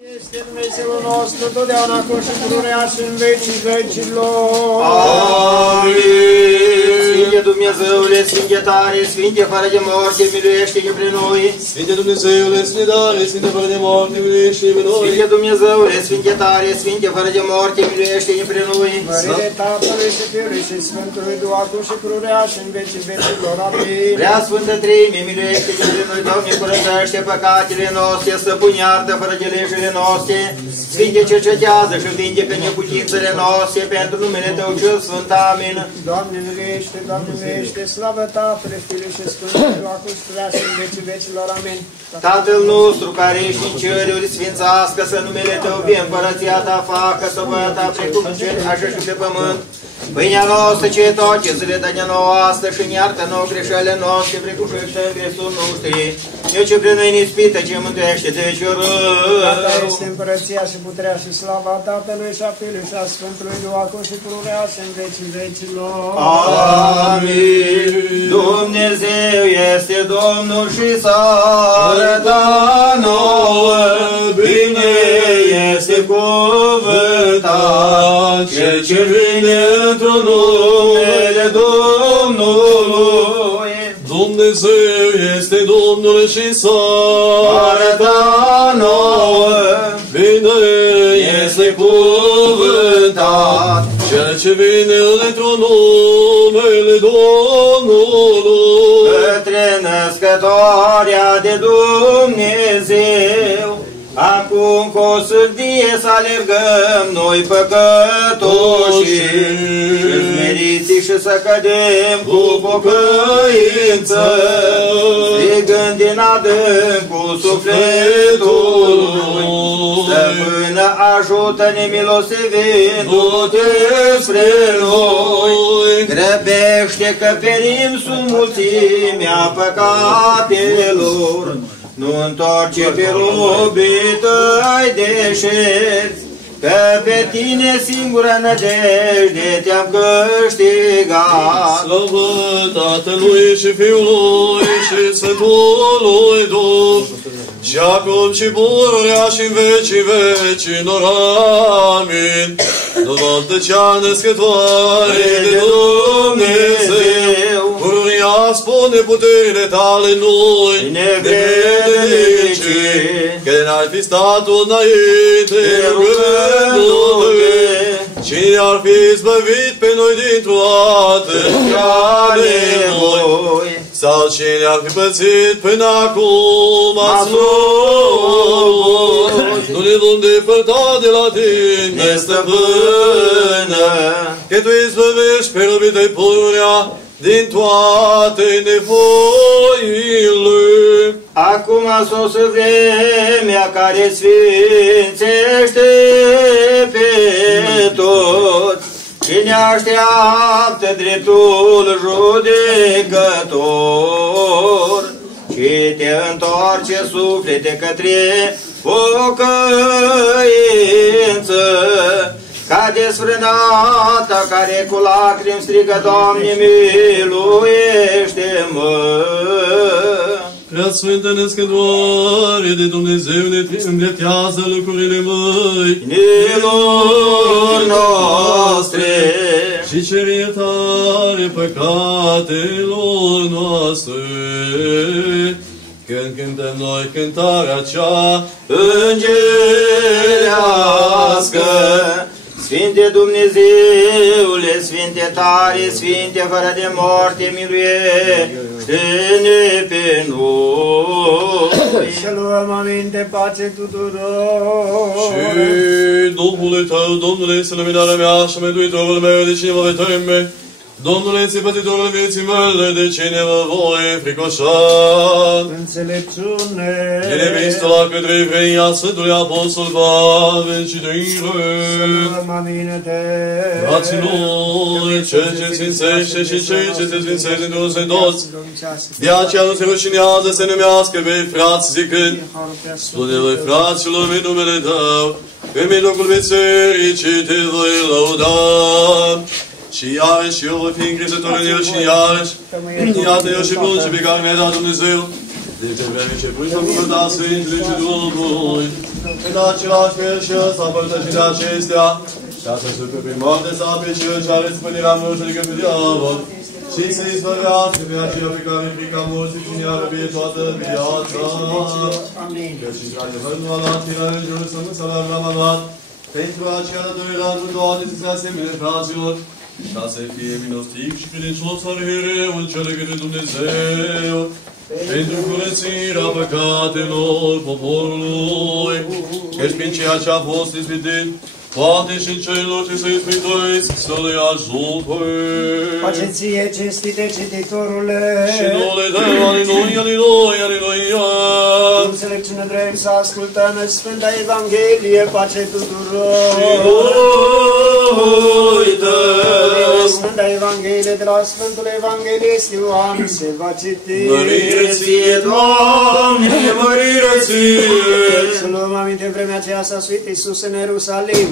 Este Dumnezeul nostru, totdeauna acum și pururea și în vecii vecilor. Amin. Sfinte Dumnezeule, Sfinte tare, Sfinte fără de moarte, miluiește-ne pre noi. Sfinte Dumnezeule, Sfinte tare, Sfinte fără de moarte, miluiește-ne pre noi. Sfinte Dumnezeule, Sfinte tare, Sfinte fără de moarte, miluiește-ne pre noi. Mărire Tatălui și Fiului și Sfântului Duh, acum și pururea și în vecii vecilor. Amin. Prea Sfântă Treime, miluiește-ne pre noi, Doamne, curățește păcatele noastre, stăpâni iartă fără de legile noastre. Sfinte, cercetează și vindecă neputințele noastre pentru numele Tău cel Sfânt. Amin. Doamne miluiește, Doamne miluiește, slavă Tatălui, Fiului și Sfântului Duh, acum și pururea și în vecii vecilor. Amin. Tatăl nostru care ești în ceruri, sfințească-se numele Tău, vie împărăția Ta, facă-se voia Ta precum în cer, așa și pe pământ. Pâinea noastră ce toate zile dă-ne nouă astăzi și ne-iartă nouă greșelile noastre, precum și iertăm greșelii noștri. Eu ce pre noi n'ispită, ce mântuiește de ce rău. Ta este împărăția și puterea și slava Tatălui și a Fiului și a Sfântului Duh, acum și pururea și în vecii vecilor. Amin. Dumnezeu este Domnul și s-a arătat nouă, bine este cuvântat, cel ce vine într-un numele Domnului. Dumnezeu este Domnul și s-a Arătat nouă, bine este cuvântat, cel ce vine într-un numele Domnului. către născătoarea de Dumnezeu. Acum cu o sârdie să alergăm noi păcătoși, și smeriți și să cădem cu pocăință, strigând din adâncul sufletului. Stăpână, ajută-ne milosevindu-te spre noi, grăbește că perim sub mulțimea păcatelor. Nu întoarce pe robii Tăi deșerți, că pe Tine singură nădejde Te-am câștigat. Slavă Tatălui și Fiului și Sfântului Duh, și acum și pururea și în vecii vecilor. Amin. Doamne cea născătoare de Dumnezeu, pururea spune puterile Tale noi, nevrednici, că n-ar fi statul înainte rugându-te. Cine ar fi izbăvit pe noi dintr-o atâtea nevoi, sau cine ar fi pățit până acum aslui, nu ne vom depărta de la Tine, Stăpână, că Tu izbăvești pe robii Tăi pururea din toate nevoile. Acum a sosit vremea care sfințește pe toți, Cine așteaptă dreptul judecător, și te întoarce suflete către pocăință, ca desfrânata care cu lacrimi strigă, Doamne, miluiește-mă! Prea Sfântă Născătoare de Dumnezeu, ne îndreptează lucrurile mâinilor noastre și cere iertare păcatelor noastre. Când cântăm noi cântarea cea îngerească, Sfinte Dumnezeule, Sfinte tare, Sfinte fără de moarte, miluiește-ne pe noi. Să luăm aminte, pace tuturor. Și Duhului Tău, Domnule, este luminarea mea și mântuitorul meu, de cine mă vei teme. Domnule, țipătitorul vieții mele, de cine mă voi fricoșa? Înțelepciune. Din epistola către Evreia Sfântului Apostol Pavel și de Irene. Să luăm aminte. Frații noi, cel ce sfințește și cei ce se sfințește de toți în toți, de aceea nu se rușinează să numească pe frați zicând, spune voi fraților în numele Tău, în mijlocul bisericii Te voi lăuda. Și iarăși eu voi fi încrezător în El și iarăși, iată eu și bun și pe care mi-a dat Dumnezeu, Deci vreme ce pui să cuvânta Sfântului și Duhului, în același fel și ăsta împărtășit de acestea, ca să se prin moarte să ape și cea răspândirea mărșărică pe diavol, și să izbăvească pe aceea pe care în frica morții și ne-a răbie toată viața. Căci într-adevăr nu a luat firea Îngerul să nu s-a luat, pentru aceea dădurile într toate să se asemene fraților, ca să fie milostiv și credincios arhiereul cel către Dumnezeu, pentru curățirea păcatelor poporului, căci prin ceea ce a fost ispitit, poate și celor ce se ispituiesc să le ajute. Pace ție, cinstite cititorule, Și nouă de aleluia, aleluia, aleluia. înțelepciune drept să ascultăm Sfânta Evanghelie, pace tuturor. Și uite, Sfânta Evanghelie de la Sfântul Evanghelist Ioan se va citi. Mărire ție, Doamne, mărire ție! Să luăm aminte, în vremea aceea s-a suit Iisus în Ierusalim.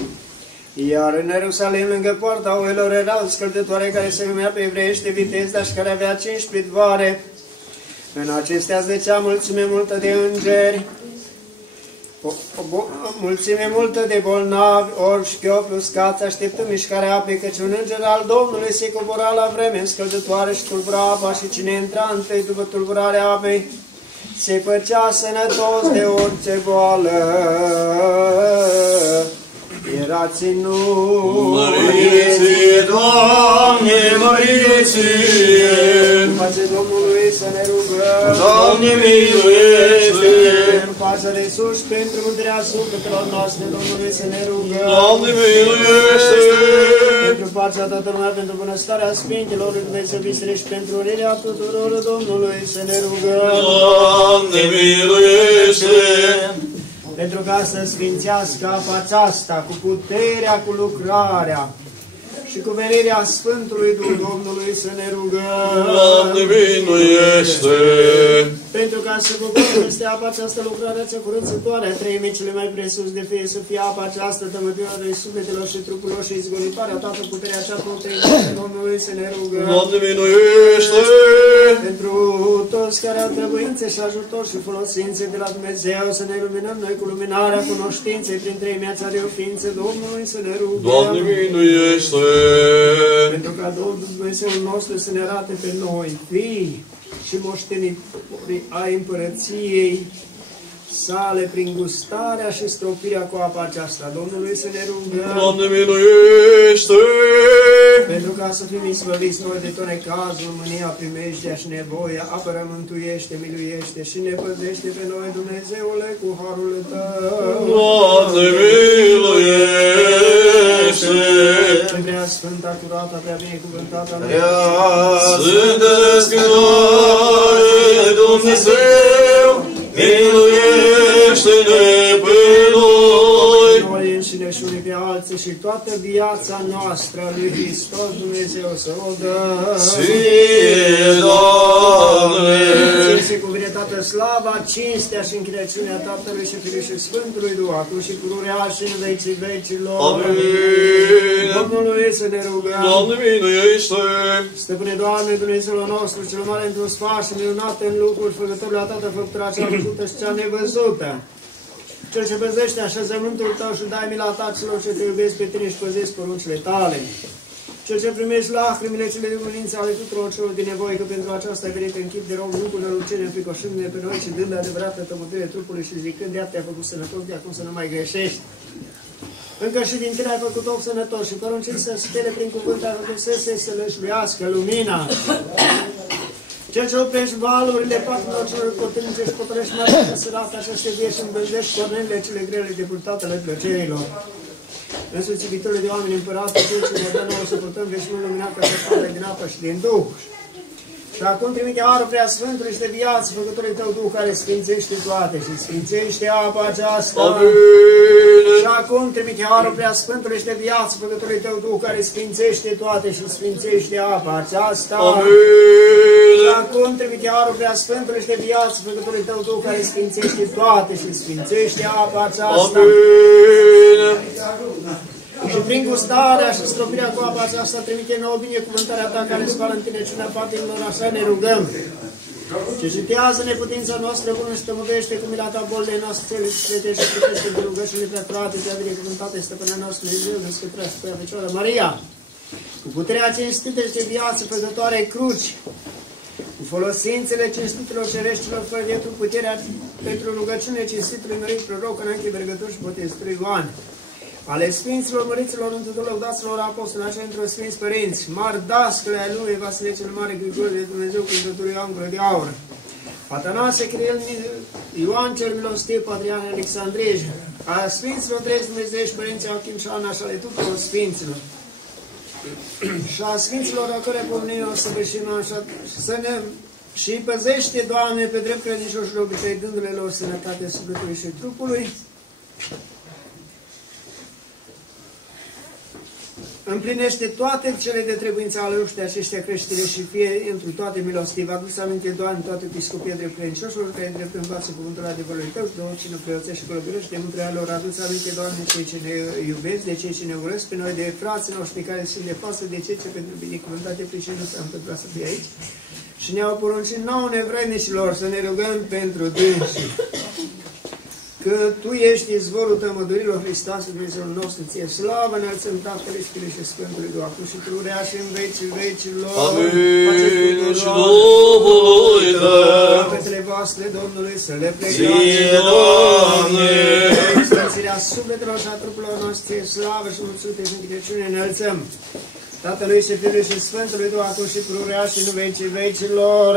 Iar în Ierusalim, lângă poarta oilor, era o scăldătoare care se numea pe evreiește Vitezda și care avea 5 pridvoare. În acestea zecea mulțime multă de îngeri, mulțime multă de bolnavi, orbi, șchiopi, uscați, așteptă mișcarea apei, căci un înger al Domnului se cobora la vreme în scăldătoare și tulbura apa, și cine intra întâi după tulburarea apei, se făcea sănătos de orice boală. Era ținut. Mărire ție, Doamne, mărire ție! În fața Domnului să ne rugăm. Doamne, miluiește! În fața de sus, pentru mântuirea sufletelor noastre, Domnului să ne rugăm. Doamne, miluiește! Pentru pacea toată lumea, pentru bunăstarea Sfinților, lui Dumnezeu Biserică și pentru unirea tuturor, Domnului să ne rugăm. Doamne, miluiește! Pentru ca să sfințească apa aceasta cu puterea, cu lucrarea și cu venirea Sfântului Duh Domnului să ne rugăm. Doamne, miluiește! Pentru ca să bucurăm peste apa această lucrare cea curățătoare a treimii cele mai presus de fie, să fie apa aceasta tămătoare sufletelor și trupurilor și izgonitoarea toată puterea cea puternică Domnului să ne rugăm. Doamne, miluiește! Pentru toți care au trebuințe și ajutor și folosințe de la Dumnezeu, să ne luminăm noi cu luminarea cunoștinței prin treimea cea de o ființă Domnului să ne rugăm. Doamne, miluiește! Pentru ca Domnul Dumnezeu nostru să ne arate pe noi, fii și moștenitori ai împărăției sale prin gustarea și stropirea cu apa aceasta. Domnului să ne rugăm. Doamne, miluiește! Pentru ca să fim izbăviți noi de tot necazul, mânia, primejdea și nevoia, apără, mântuiește, miluiește și ne păzește pe noi, Dumnezeule, cu harul Tău. Doamne, miluiește! Prea Sfânta, curată, prea binecuvântată, Sfântă Născătoare Dumnezeu, miluiește-ne pe noi! noi înșine și unii pe alții și toată viața noastră lui Hristos Dumnezeu să o dă. Ție, Doamne! Ție se cuvine toată slava, cinstea și închinăciunea Tatălui și Fiului și Sfântului Duh, acum și pururea și în vecii vecilor. Amin! Domnului să ne rugăm. Doamne, miluiește! Stăpâne, Doamne, Dumnezeul nostru, cel mare într-un sfat și minunat în lucruri, făcător la toată făptura cea văzută și cea nevăzută. Cel ce păzește așezământul Tău și dai mila Ta celor ce Te iubesc pe Tine și păzesc poruncile Tale. Cel ce primești lacrimile cele de umilință ale tuturor celor din nevoie, că pentru aceasta ai venit în chip de rob, nu cu nălucire, înfricoșându-ne pe noi și dând adevărată tămăduire trupului și zicând, iată, Te-a făcut sănătos, de acum să nu mai greșești. Încă și din tine ai făcut om sănătos și poruncit să stele prin cuvânt, ai făcut să lășluiască lumina. Cel ce oprești valurile patrulor celor potrivnice și potrești marea sărată, așa se vie și îmbânzești cornelile cele grele de purtatele plăcerilor. Însuțivitorul de oameni împărate, cel ce ne dă nouă să purtăm veșmânt luminat ca să facă din apă și din Duh. Și acum trimite harul prea Sfântului și de viață, făcătorul Tău Duh, care sfințește toate și sfințește apa aceasta. Amin! Și acum trimite harul prea Sfântului și de viață, făcătorul Tău Duh, care sfințește toate și sfințește apa aceasta. Amin! Și acum trimite harul prea Sfântului și de viață, făcătorul Tău Duh, care sfințește toate și sfințește apa aceasta. Amin! Și prin gustarea și stropirea cu apa aceasta trimite nouă binecuvântarea Ta care spală întinăciunea patimilor, așa ne rugăm. Cercetează neputința noastră bună și tămăvește cu mila ta bolile noastre, cele sfântește și privește de rugăciunile prea toate, cea binecuvântată este până noastră Dumnezeu, născătoarea și prea Fecioară Maria, cu puterea cinstită și de viață făcătoare cruci, cu folosințele cinstitelor cereștilor fără de tu, puterea pentru rugăciune cinstitului mărit proroc, înainte vergător și botezător Ioan, ale Sfinților Măriților, întâi lăudaților apostoli, așa într-o Sfinți Părinți, mari dascăle ai lui Vasile cel Mare, Grigore de Dumnezeu, Cântătorul Ioan Gură de Aur, Atanase, Chiril, Ioan cel Milostiv, Patriarh Alexandrej, a Sfinților Trei Dumnezeiești, Părinții Achim și Ana, și ale tuturor Sfinților, și a Sfinților a cărei pomenim o să vășim așa, să ne și păzește, Doamne, pe drept credincioși robii tăi, dându-le lor sănătate sufletului și trupului. Împlinește toate cele de trebuință ale uștii aceștia creștine și fie întru toate milostive. Adu-ți aminte, Doamne, toate episcopia drept credincioșilor, care drept învață cuvântul adevărului Tău și de oricine preoțești și călătorești de mântuirea lor. Adu-ți aminte, Doamne, cei ce ne iubesc, de cei ce ne urăsc, pe noi de frații noștri care sunt de față, de cei ce pentru binecuvântate pricină s-a întâmplat să fie aici. Și ne-au poruncit nouă nevrednicilor să ne rugăm pentru dânsii. Că Tu ești izvorul tămădurilor, Hristos, Dumnezeul nostru, Ție slavă, înălțăm Tatălui, Fiului și Sfântului Duh, acum și pururea și în vecii vecilor. Amin. Și Duhului Tău. Fetele voastre, Domnului, să le plecați. Ție, Doamne. Sfințirea sufletelor și a trupurilor noastre, slavă și mulțumite și închinăciune înălțăm Tatălui și Fiului și Sfântului Duh, acum și pururea și în vecii vecilor.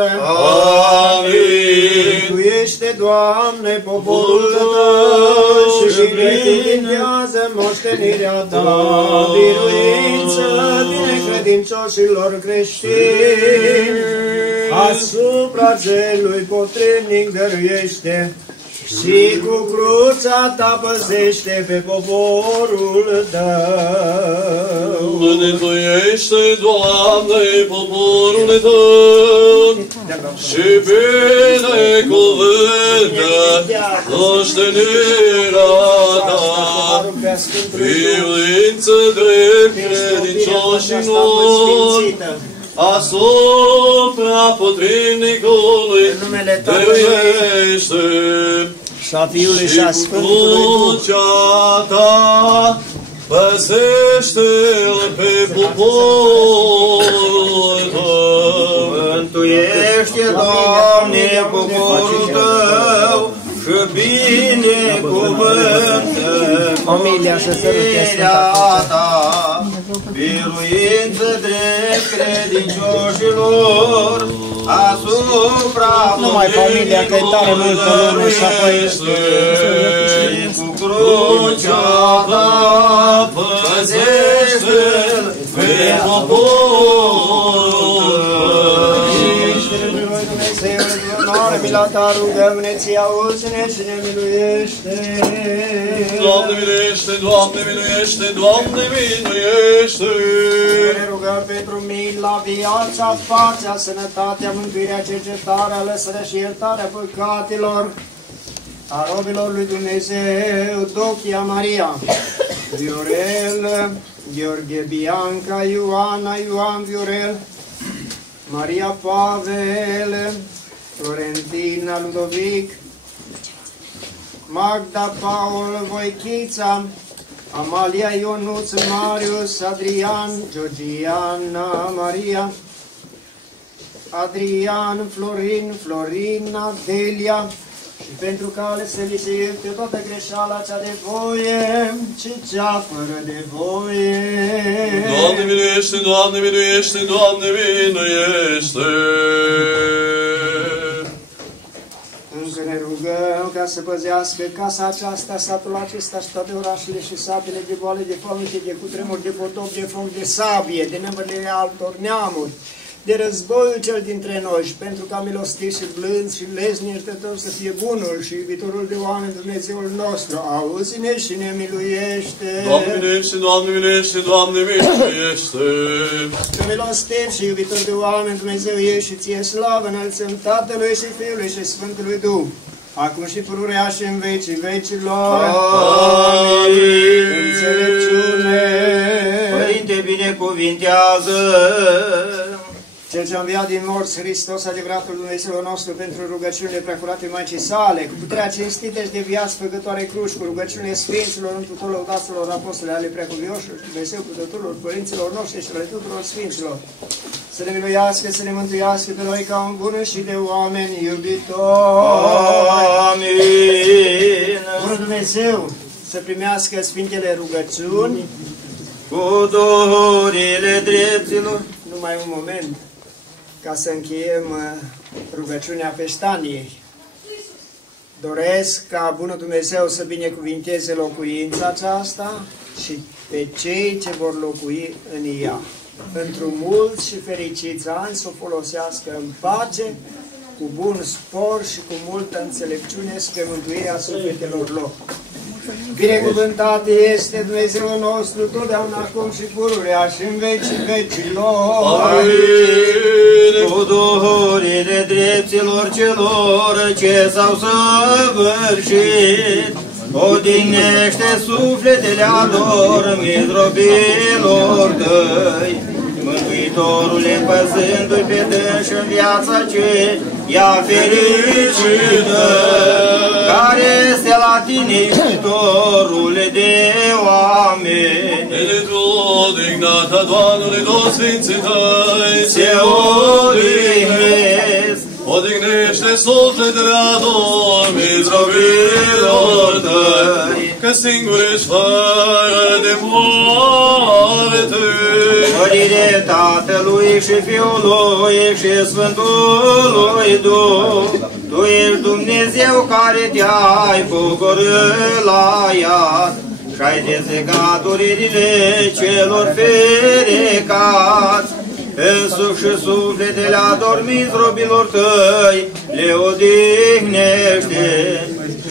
Amin. Mântuiește, Doamne, poporul Tău și binecuvintează moștenirea Ta, biruință binecredincioșilor creștini, asupra celui potrivnic dăruiește și cu cruța Ta păzește pe poporul Tău. Mântuiește, Doamne, poporul Tău și binecuvântă moștenirea Ta, biruință drept credincioșilor, asupra potrivnicului dăruiește și a Fiului și a Sfântului crucea Ta păzește-L pe poporul Tău. Mântuiește, Doamne, poporul Tău și binecuvântă moștenirea Ta, biruință drept credincioșilor, asupra numai familia că e tare multă lume și apoi cu crucea Ta păzește-L pe poporul Tău. Mila Ta rugăm-ne, Ție auzi-ne și ne miluiește. Doamne miluiește, Doamne miluiește, Doamne miluiește. Ne rugăm pentru mila, viața, pacea, sănătatea, mântuirea, cercetarea, lăsarea și iertarea păcatelor a robilor lui Dumnezeu, Dochia Maria, Viorel, Gheorghe Bianca, Ioana, Ioan Viorel, Maria Pavel, Florentina Ludovic, Magda Paul Voichița, Amalia Ionuț, Marius, Adrian, Georgiana, Maria, Adrian, Florin, Florina, Delia, și pentru care să li se ierte toată greșeala cea de voie și cea fără de voie. Doamne miluiește, Doamne miluiește, Doamne miluiește. Încă ne rugăm ca să păzească casa aceasta, satul acesta și toate orașele și satele de boale, de foame, de cutremur, de potop, de foc, de sabie, de nemărlire altor neamuri, de războiul cel dintre noi și pentru ca milostiv și blând și lesnic iertător să fie bunul și iubitorul de oameni Dumnezeul nostru. Auzi-ne și ne miluiește. Doamne miluiește, Doamne miluiește, Doamne miluiește. Că milostiv și iubitor de oameni Dumnezeu ești și Ție slavă înălțăm Tatălui și Fiului și Sfântului Duh, acum și pururea și în vecii vecilor. Amin. Înțelepciune. Părinte, binecuvintează Cel ce a înviat din morți, Hristos, adevăratul Dumnezeu nostru, pentru rugăciunile preacurate Maicii sale, cu puterea cinstită și de viață făcătoare cruci, cu rugăciunile Sfinților, întrutor lăudaților apostole ale preacuvioșilor și Dumnezeu Purtătorilor, părinților noștri și ale tuturor Sfinților, să ne miluiască, să ne mântuiască pe noi ca un bun și de oameni iubitori. Amin. Bunul Dumnezeu să primească Sfintele rugăciuni cu dorile dreptilor. numai un moment ca să încheiem rugăciunea peștaniei. Doresc ca Bunul Dumnezeu să binecuvinteze locuința aceasta și pe cei ce vor locui în ea. Într-un mulți și fericiți ani să o folosească în pace, cu bun spor și cu multă înțelepciune spre mântuirea sufletelor lor. Binecuvântat este Dumnezeul nostru, totdeauna, acum și pururea și în vecii vecilor. Amin. Cu duhurile dreptilor celor ce s-au săvârșit, odihnește sufletele adormit robilor tăi. Mântuitorule, păzându-i pe dânși în viața ce ea fericită, care este la tine iubitorule de oameni. Ele tu, dignata Doamnului, toți Sfinții tăi, Se odihnesc, odihnește sufletele adormiți robilor tăi, că singur ești fără de moarte. mărire Tatălui și Fiului și Sfântului Duh, Tu ești Dumnezeu care te-ai pogorât la iad și-ai dezegat durerile celor ferecați. Însuși și sufletele adormiți robilor tăi le odihnește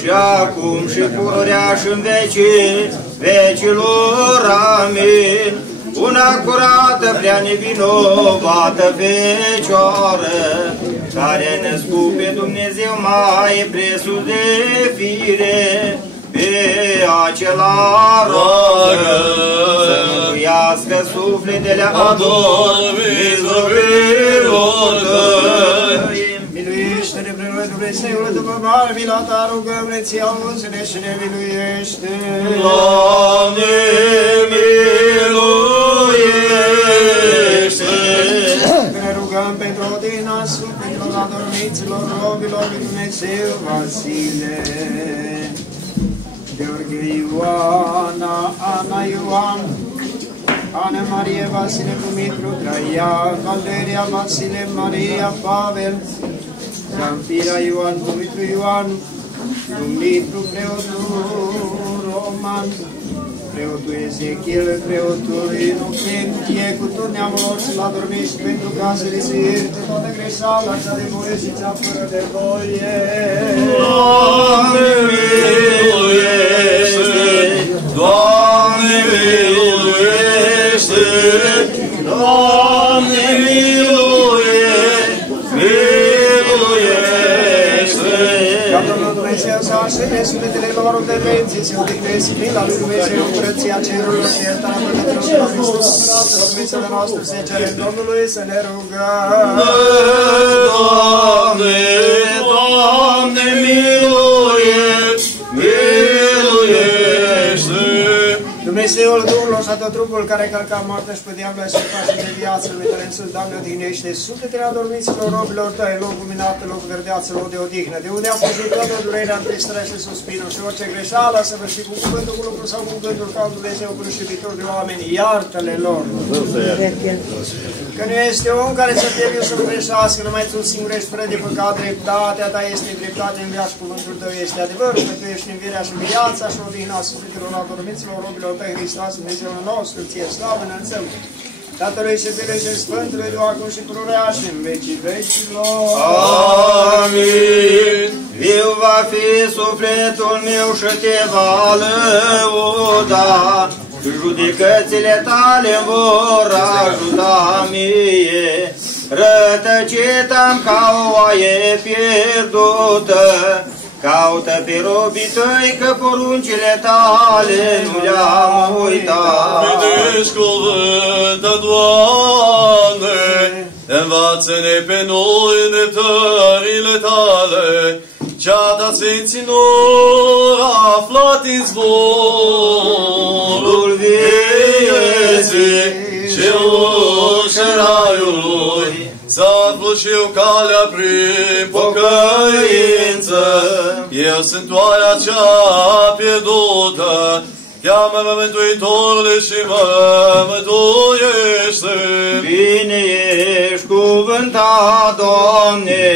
și acum și pururea și în vecii vecilor. Amin. Una curată, prea nevinovată Fecioară, care a născut pe Dumnezeu mai presus de fire, pe acela roagă să mântuiască sufletele adormiți robilor tăi. Miluiește-ne pre noi, Dumnezeule, după mare mila ta, rugăm-ne, ți auzi-ne și ne miluiește. Doamne, miluiește! Ne rugăm pentru odihna sufletelor adormiților robilor lui Dumnezeu Vasile, Gheorghe Ioana, Ana Ioan, Ana Marie Vasile Dumitru, Traian, Valeria Vasile Maria Pavel, Zamfira Ioan, Dumitru Ioan, Dumitru preotul Roman, preotul Ezechiel, preotul Inocentie, cu tot neamul lor și l-a dormit și pentru ca să li se ierte toată greșeala cea de voie și cea fără de voie. Doamne, miluiește! Doamne, miluiește! Doamne, miluiește! Ca Domnul Dumnezeu să așeze sufletele lor de venții, să odihnesc mila lui Dumnezeu, curăția cerurilor și iertarea păcătelor lui Hristos, Dumnezeul nostru, să cerem Domnului să ne rugăm. Doamne, Doamne, miluiește! Miluiește! Dumnezeul Duhului și tot trupul care călca moartea și pe diavolul și face de viață, lui tăi în sus, Doamne, odihnește sufletele adormiților robilor tăi, locul minat, locul verdeață, loc de odihnă, de unde a fugit toată durerea, întristarea și suspinul și orice greșeală să vă și cu cuvântul, cu lucru sau cu gândul ca Dumnezeu cu iubitor de oameni, iartă-le lor. Că nu este om care să fie viu să nu greșească, numai tu singur ești fără de păcat, dreptatea ta este dreptate în viață, cuvântul tău este adevărul, că tu ești învierea și viața și odihna sufletelor adormiților robilor tăi, Hristos, Dumnezeul nostru, ție slavă înălțăm. Tatălui și Fiului și Sfântului, de acum și pururea și în vecii vecilor. Amin. Viu va fi sufletul meu și te va lăuda, judecățile tale vor ajuta mie. Rătăcit am ca o oaie pierdută, Caută pe robii tăi, că poruncile tale nu le-am uitat. Binești cuvântul, Doamne, învață-ne pe noi îndreptările tale, ceata sfinților aflat în zborul vieții și ușa raiului, să aflu și eu calea prin pocăință. Eu sunt oaia cea pierdută, cheamă-mă, Mântuitorule, și mă mântuiește. Bine ești cuvântat, Doamne,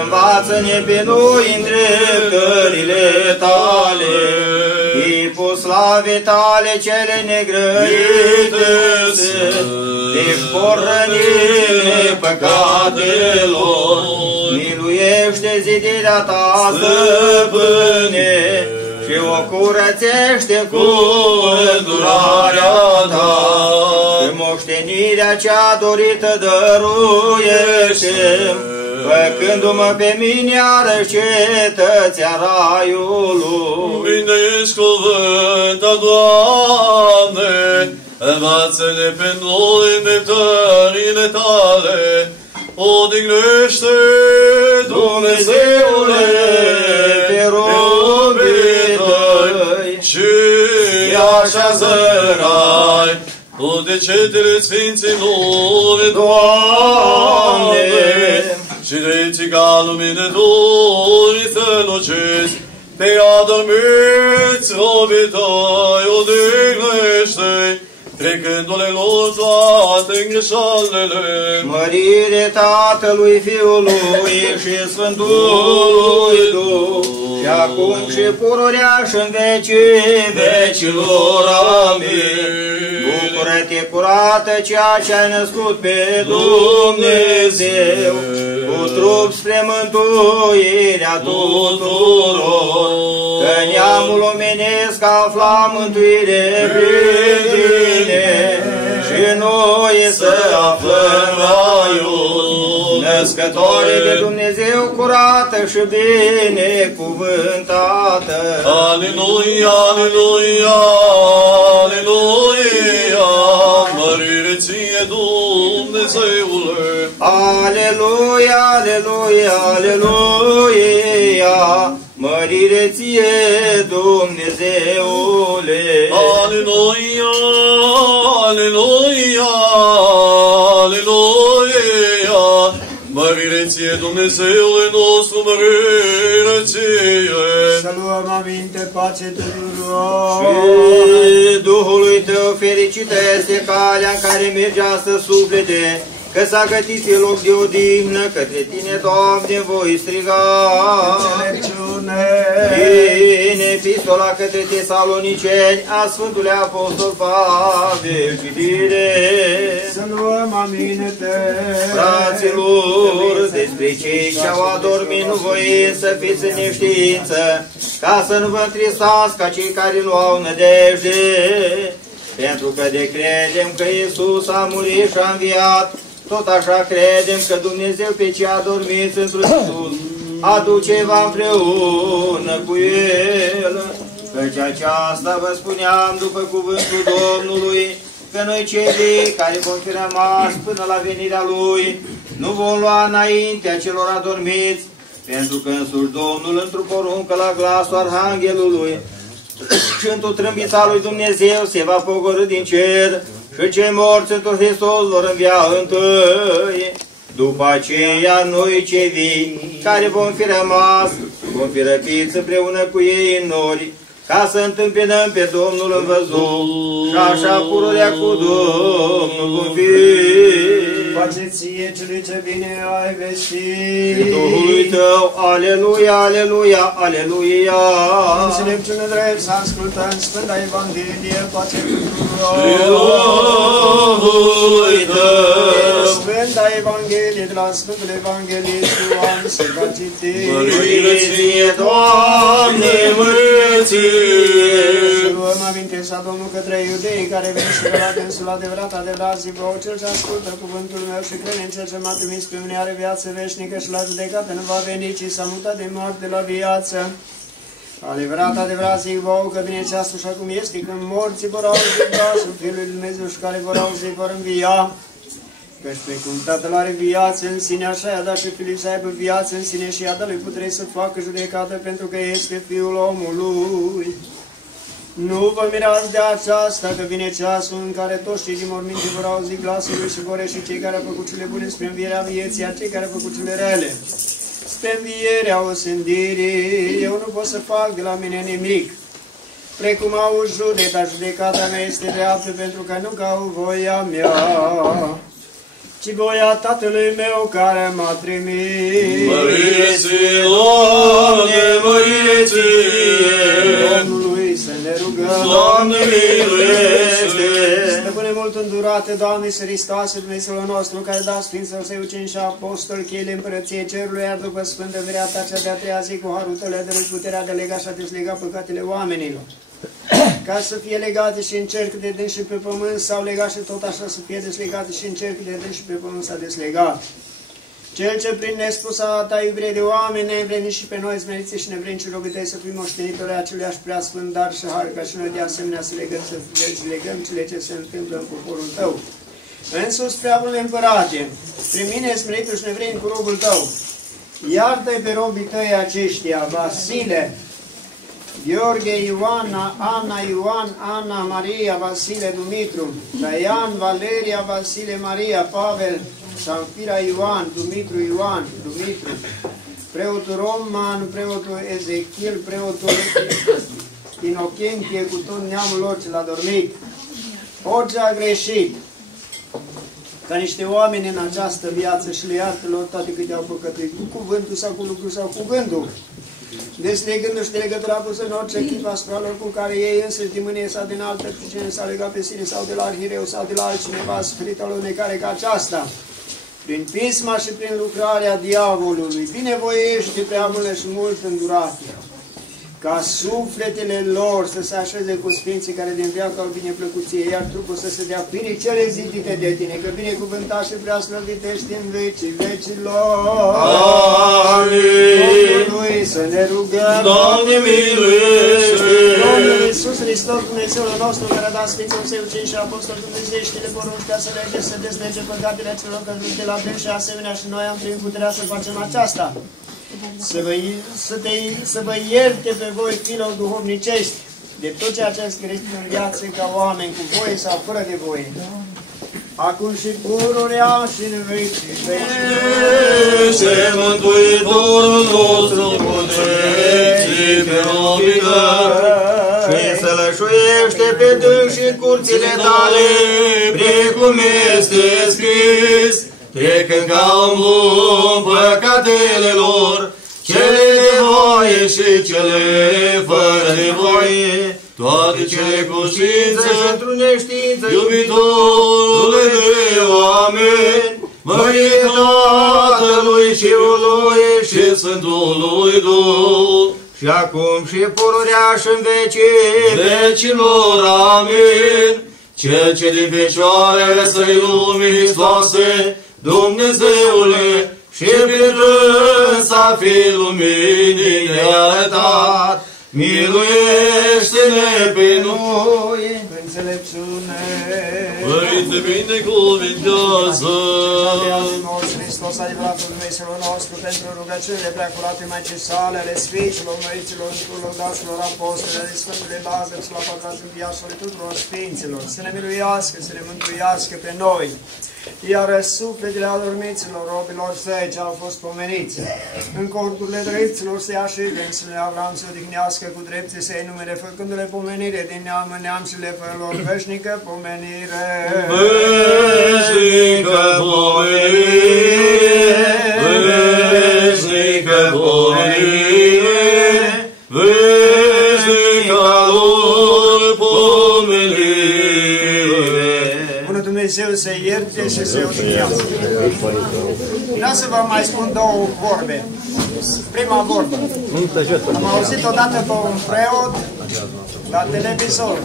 învață-ne pe noi îndreptările tale. Chipul slavei tale cele negrăite deci vor rănile păcatelor. Miluiește zidirea ta, stăpâne, și o curățește cu îndurarea ta. Că moștenirea cea dorită dăruiește, făcându-mă pe mine iarăși cetățea raiului. Bine ești cuvântul, Doamne, învață-ne pe noi îndreptările tale. Odihnește, Dumnezeule, pe robii tăi și așează rai unde cetele sfinților, Doamne, și reții ca luminători străluciți, pe adormiți robii tăi, odihnește, trecându-le lor toate îngreșalele. Mărire Tatălui, Fiului și Sfântului Duh, și acum și pururea și în vecii vecilor. Amin. Bucură-te, curată, ceea ce ai născut pe Dumnezeu, cu trup spre mântuirea tuturor, că neamul omenesc afla mântuire prin tine, și noi să aflăm raiul. Născătoare de Dumnezeu curată și binecuvântată. Aleluia, aleluia, aleluia, mărire ție, Dumnezeule. Aleluia, aleluia, aleluia, mărire ție, Dumnezeule. Aleluia, aleluia, aleluia, mărire ție, Dumnezeule nostru, mărire ție. Să luăm aminte, pace tuturor. Și Duhului tău fericită este calea în care merge astăzi suflete, că s-a gătit pe loc de odihnă, către tine, Doamne, voi striga. Înțelepciune. Din epistola către Tesaloniceni a Sfântului Apostol Pavel, citire. Să luăm aminte. Fraților, despre cei ce au adormit nu voiți să fiți în neștiință, ca să nu vă întristați ca cei care nu au nădejde. Pentru că de credem că Iisus a murit și a înviat, tot așa credem că Dumnezeu pe cei adormiți într-un Iisus aduce-va împreună cu El. Căci aceasta vă spuneam după cuvântul Domnului, că noi cei vii care vom fi rămas până la venirea Lui, nu vom lua înaintea celor adormiți, pentru că însuși Domnul într-o poruncă la glasul Arhanghelului și într-o trâmbița lui Dumnezeu se va pogorî din cer și cei morți într-o Hristos vor învia întâi. După aceea noi cei vii, care vom fi rămas, vom fi răpiți împreună cu ei în nori, ca să întâmpinăm pe Domnul în văzut și așa pururea cu Domnul vom fi. Pace ție, celui ce bine ai vestit. Și Duhului tău, aleluia, aleluia, aleluia. Înțelepciune drept să ascultăm Sfânta Evanghelie, pace Și tuturor. Duhului tău, Sfânta Evanghelie de la Sfântul Evanghelist Ioan se va citi. mărire ție, Doamne, mărire ție. Să luăm aminte sa Domnul către iudei care vin și de la dânsul adevărat, adevărat zi vouă cel ce ascultă cuvântul meu și crede în cel ce m-a trimis pe mine, are viață veșnică și la judecată nu va veni, ci s-a mutat din moarte la viață. Adevărat, adevărat zic vouă că vine ceasul și acum este când morții vor auzi glasul Fiului lui Dumnezeu și care vor auzi vor învia. Căci pe cum Tatăl are viață în sine, așa i-a dat și Fiului să aibă viață în sine și i-a dat lui putere să facă judecată pentru că este Fiul omului. Nu vă mirați de aceasta, că vine ceasul în care toți cei din morminte vor auzi glasul lui și vor ieși cei care au făcut cele bune spre învierea vieții, iar cei care au făcut cele rele spre învierea osândirii. Eu nu pot să fac de la mine nimic. Precum au judecata mea este dreaptă, pentru că nu ca voia mea, ci voia Tatălui meu care m-a trimis. Măriți-i, Doamne, măriți-i! Domnului să ne rugăm. Doamne, miluiește! Stăpâne mult îndurate, Doamne Iisus Hristoase, Dumnezeul nostru, care da Sfinților Săi ucenici și apostoli cheile împărăției cerului, iar după sfântă virea ta cea de-a treia zi, cu harul tău le-a dăruit puterea de a lega și a deslega păcatele oamenilor. Ca să fie legate și în cer cât de dâns și pe pământ, s-au legat și tot așa să fie deslegate și în cer cât de dâns și pe pământ s-a deslegat. Cel ce prin nespusa ta iubire de oameni ne-ai venit și pe noi smeriți și nevrednici și rogătei să fim moștenitori aceluiași preasfânt dar și har, ca și noi de asemenea să legăm cele ce se întâmplă în poporul tău. Însus preabunule împărate, prin mine smeritul și nevrednic cu robul tău, iartă-i pe robii tăi aceștia, Vasile, Gheorghe, Ioana, Ana, Ioan, Ana, Maria, Vasile, Dumitru, Traian, Valeria, Vasile, Maria, Pavel, Sanfira, Ioan, Dumitru, Ioan, Dumitru, preotul Roman, preotul Ezechiel, preotul Inocentie, cu tot neamul lor ce l-a dormit. Orice a greșit, ca niște oameni în această viață și le iartă lor toate câte au păcătuit, cu cuvântul sau cu lucrul sau cu gândul, deslegându-și de legătura pusă în orice chip asupra lor cu care ei însăși din mânie sau din altă pricine s-au legat pe sine sau de la arhireu sau de la altcineva, sfârșită lunecare ca aceasta, prin pisma și prin lucrarea diavolului, binevoiește preamule și mult îndurate, ca sufletele lor să se așeze cu sfinții care din viață au bineplăcuție, iar trupul să se dea prin cele zidite de tine, că binecuvântat și prea slăvitești în vecii vecilor. Amin. Domnului să ne rugăm. Doamne, miluiește! Domnul Iisus Hristos, Dumnezeul nostru, care a dat Sfinților Săi ucenici și apostoli dumnezeieștile porunci ca să lege, să deslege păcatele celor căzuți de la dâns și asemenea și noi am primit puterea să facem aceasta. Să vă ierte pe voi, fiilor duhovnicești, de tot ceea ce ați greșit în viață ca oameni, cu voie sau fără de voie. Acum și pururea și în vecii vecii. Ești Mântuitorul nostru, puteți pe robii tăi, și să lășuiește pe dâns și curțile tale, precum este scris, trecând ca un bun păcatele lor, cele de voie și cele fără de voie, toate cele cu știință și într-o neștiință, iubitorule de oameni, mărit Tatălui și Fiului și Sfântului Duh, și acum și pururea și în vecii vecilor, amin. Cel ce din picioarele Săi lumii Hristoase, Dumnezeule, și prin rânsa fi luminii nearătat, miluiește-ne pe noi. Înțelepciune. Părinte, binecuvintează! Hristos, adevăratul Dumnezeul nostru, pentru rugăciunile preacurate Maicii sale, ale Sfinților, Măriților, Lăudaților, Apostolilor, ale Sfântului Lazar și la păcatul viașului tuturor Sfinților, să ne miluiască, să ne mântuiască pe noi, iar sufletele adormiților, robilor săi ce au fost pomeniți, în corturile drepților să-i așeze, să le Avram să odihnească cu drepții săi numele, făcându-le pomenire din neam în neam și le fără lor veșnică pomenire. Veșnică pomenire, veșnică pomenire, veșnică lor pomenire. Bună Dumnezeu să ierte și să odihnească. Vreau să vă mai spun două vorbe. Prima vorbă. Am auzit odată pe un preot la televizor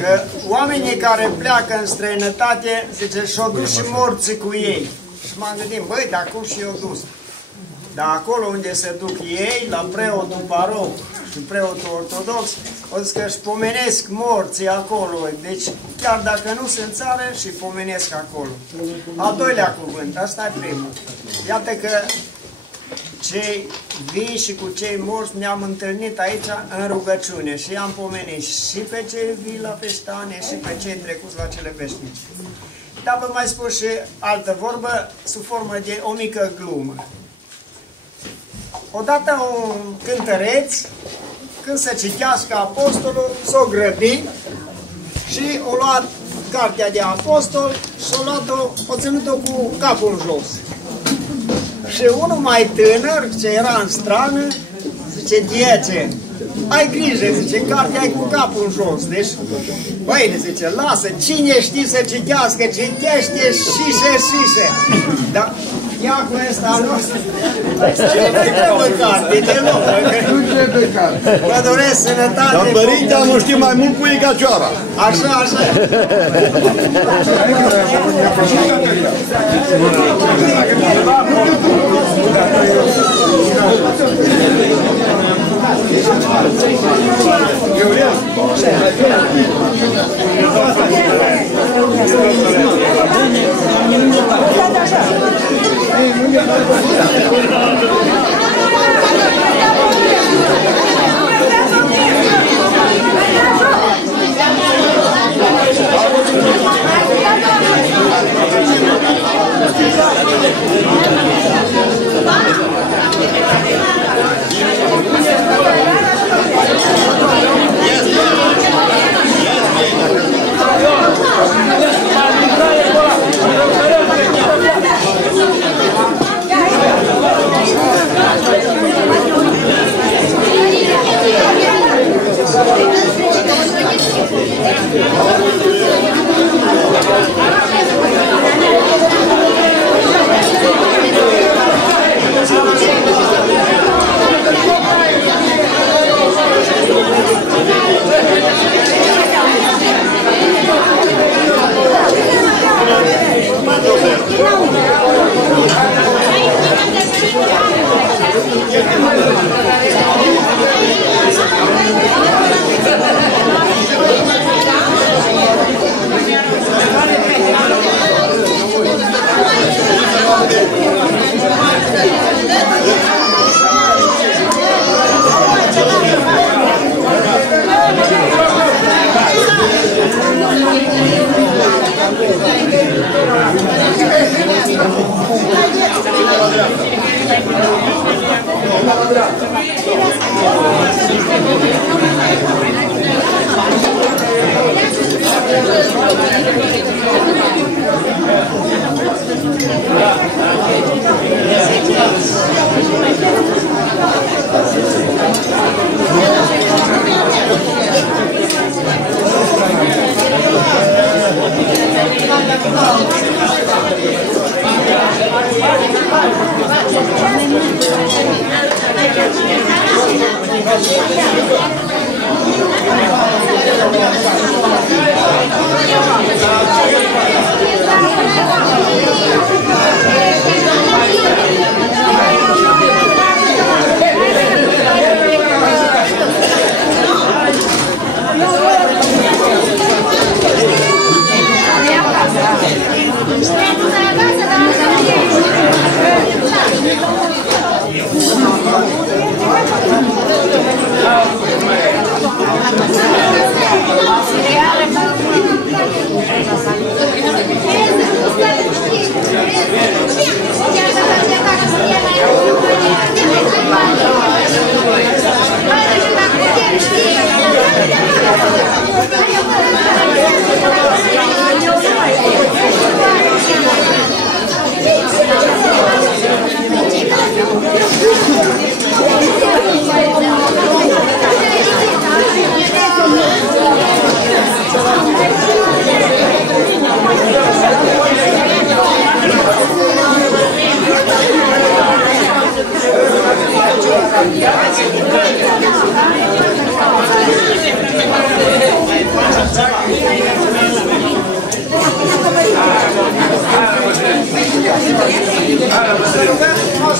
că oamenii care pleacă în străinătate, zice, și-au dus și morții cu ei. Și m-am gândit, băi, de acum și eu dus. Dar acolo unde se duc ei, la preotul baroc și preotul ortodox, o zis că își pomenesc morții acolo. Deci, chiar dacă nu sunt în țară, și pomenesc acolo. Al doilea cuvânt, asta e primul. Iată că cei vii și cu cei morți ne-am întâlnit aici în rugăciune și i-am pomenit și pe cei vii la peștane și pe cei trecuți la cele veșnice. Dar vă mai spun și altă vorbă, sub formă de o mică glumă. Odată un cântăreț, când se citească apostolul, s-o grăbi și o luat cartea de apostol și o ținut-o cu capul în jos. Și unul mai tânăr, ce era în strană, zice, Diece, ai grijă, zice, cartea ai cu capul în jos. Deci, băi, zice, lasă, cine știe să citească, citește șișe. Dar ia cu ăsta noastră. Nu trebuie carte, deloc. Vă doresc sănătate. Dar părinte, nu știu mai mult pui ca cioara. Așa. Thank you.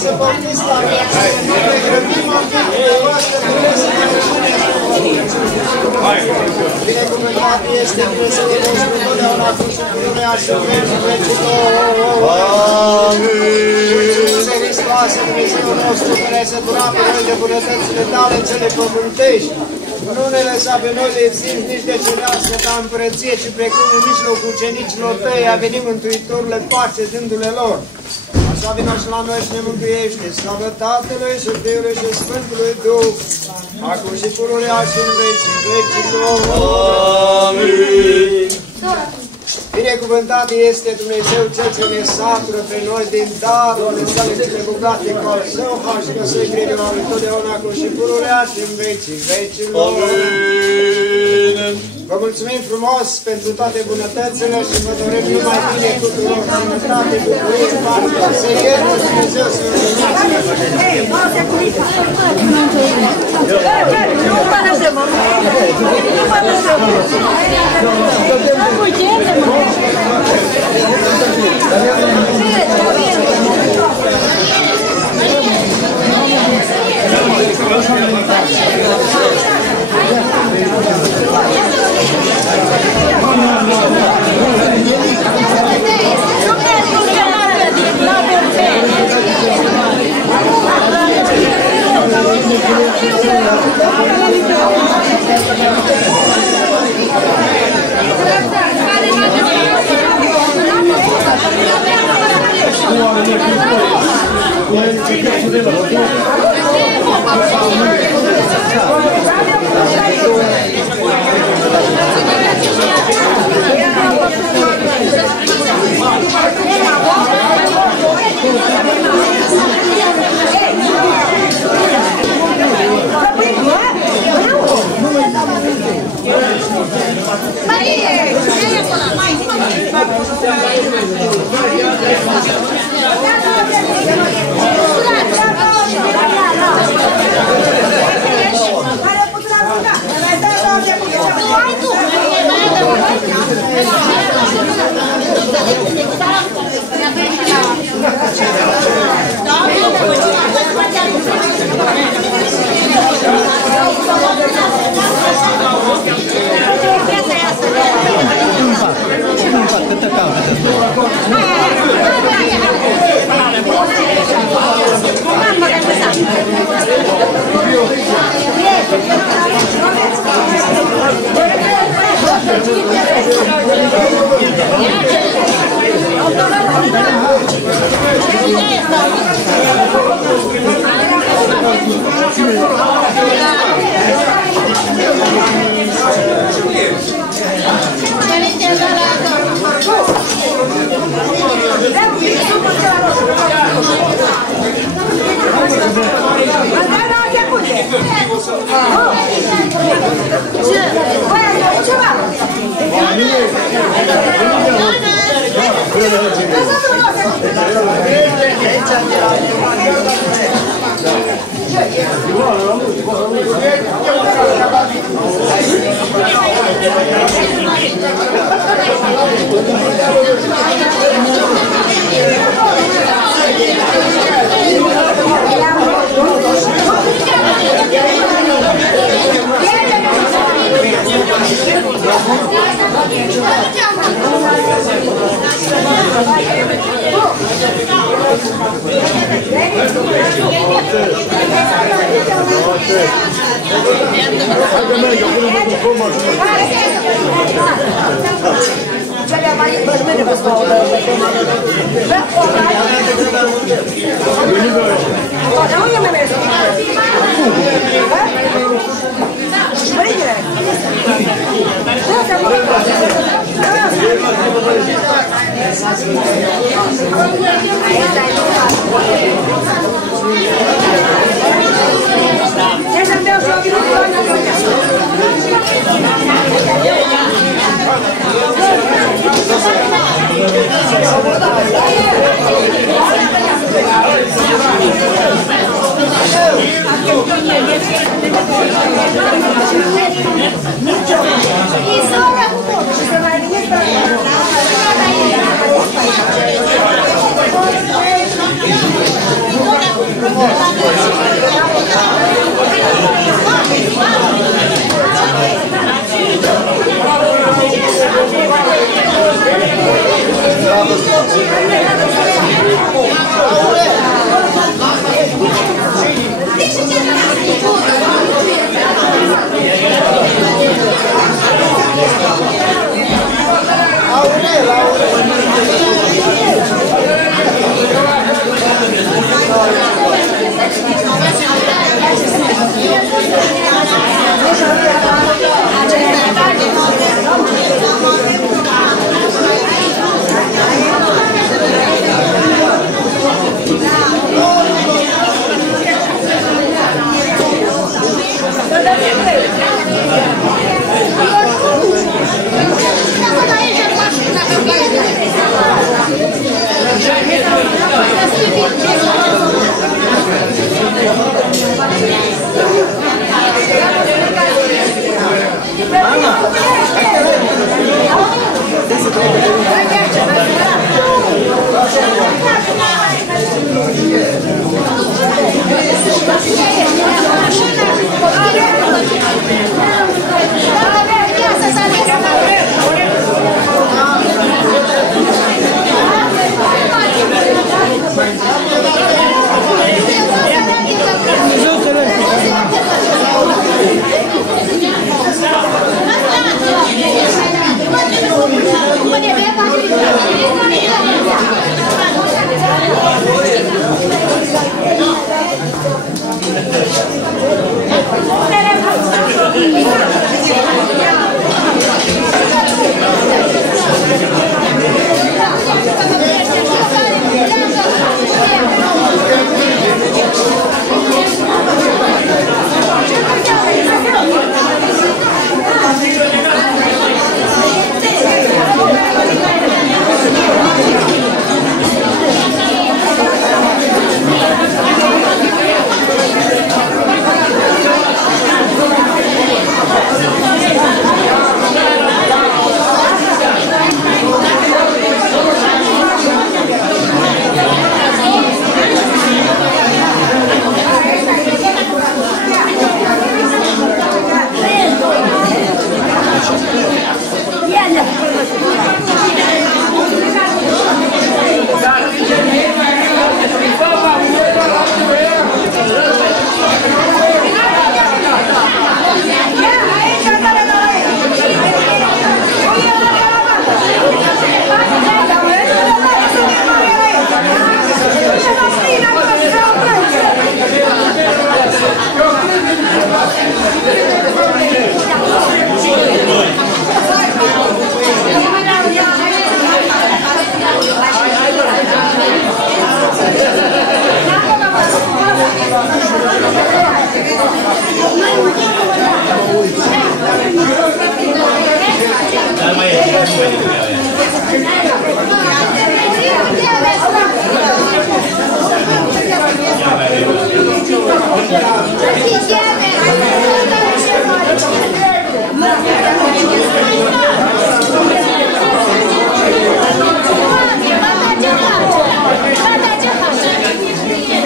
să poftiți la viață. Ne grăbim în dumneavoastră, Dumnezeu binecuvântat este Dumnezeul nostru, totdeauna acum și pururea și în vecii vecilor. Amin. Iisuse Hristoase, Dumnezeul nostru, care ai săturat pe noi de bunătățile tale cele pământești, nu ne lăsa pe noi lipsiți nici de cerească ta împărăție, ci precum în mijlocul ucenicilor tăi a venit Mântuitorule pace dându-le lor. Așa vină și la noi și ne mântuiește. Slavă Tatălui și Fiului și Sfântului Duh, acum și pururea și în vecii vecilor. Amin. Binecuvântat este Dumnezeu Cel ce ne satură pe noi din darurile sale cele bogate cu al său har și găsui grijă lui totdeauna acum și pururea și în vecii vecilor. Amin. Vă mulțumim frumos pentru toate bunătățile și vă dorim numai bine tuturor, sănătate, bucurie, parte, să iertă Dumnezeu să vă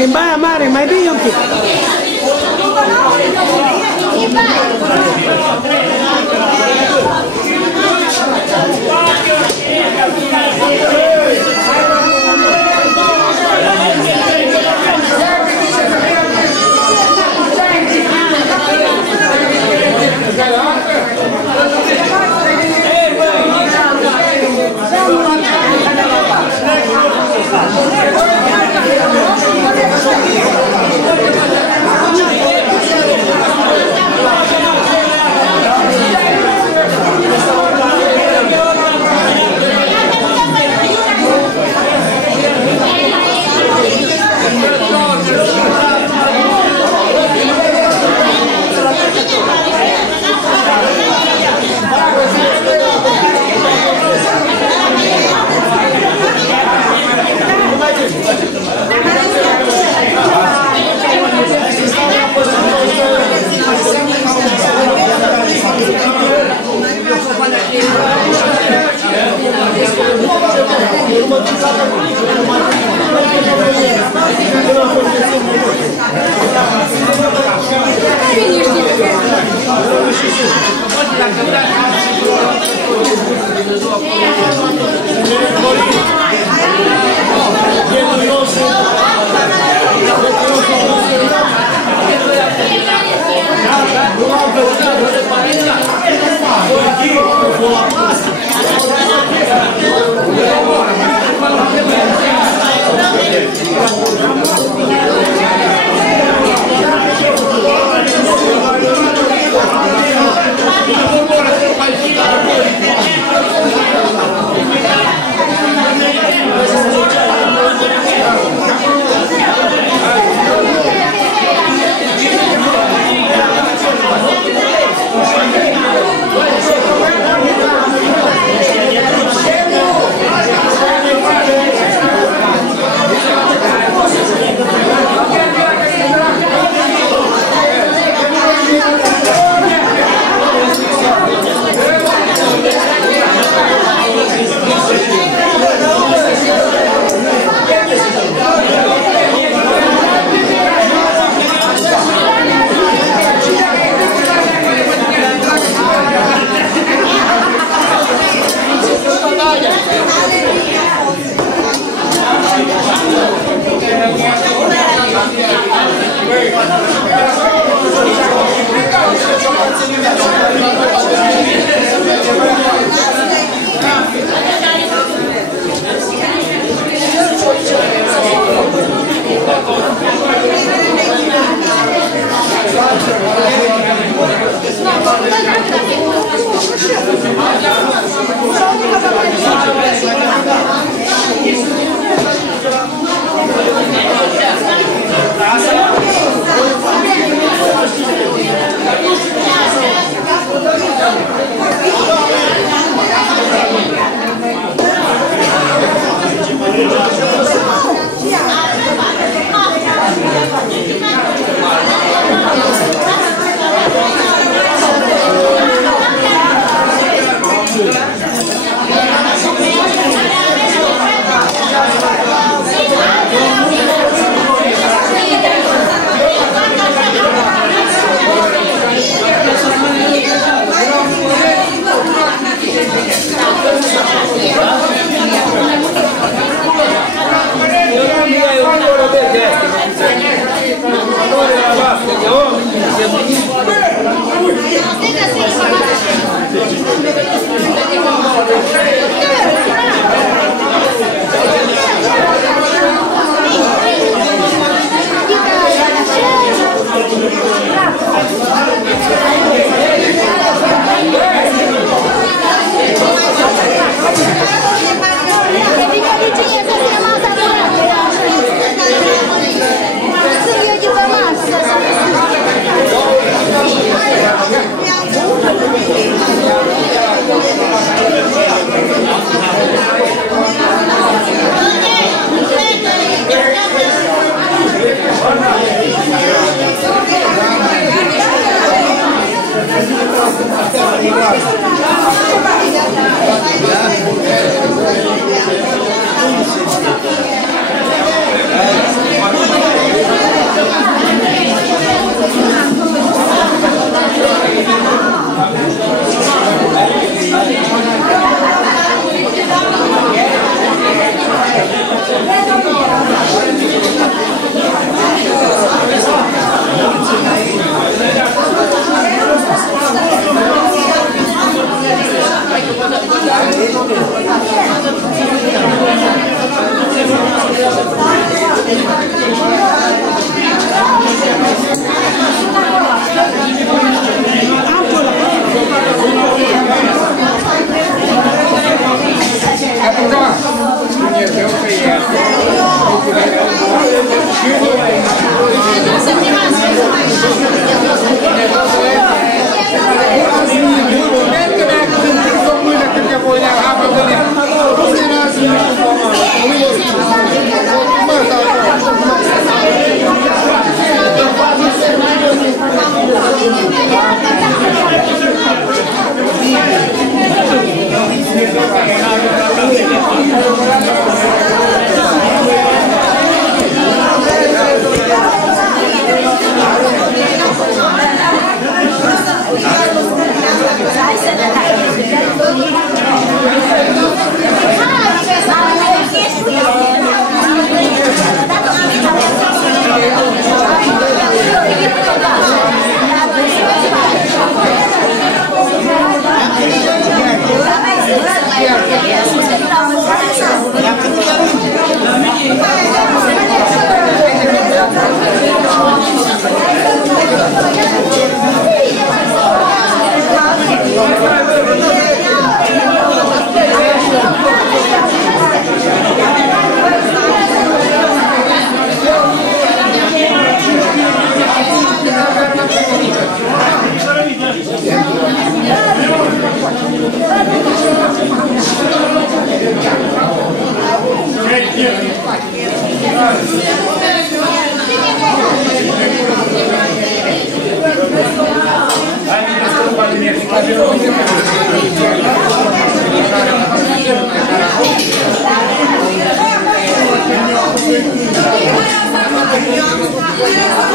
În Baia Mare, mai bine un pic. Yeah. Thank you.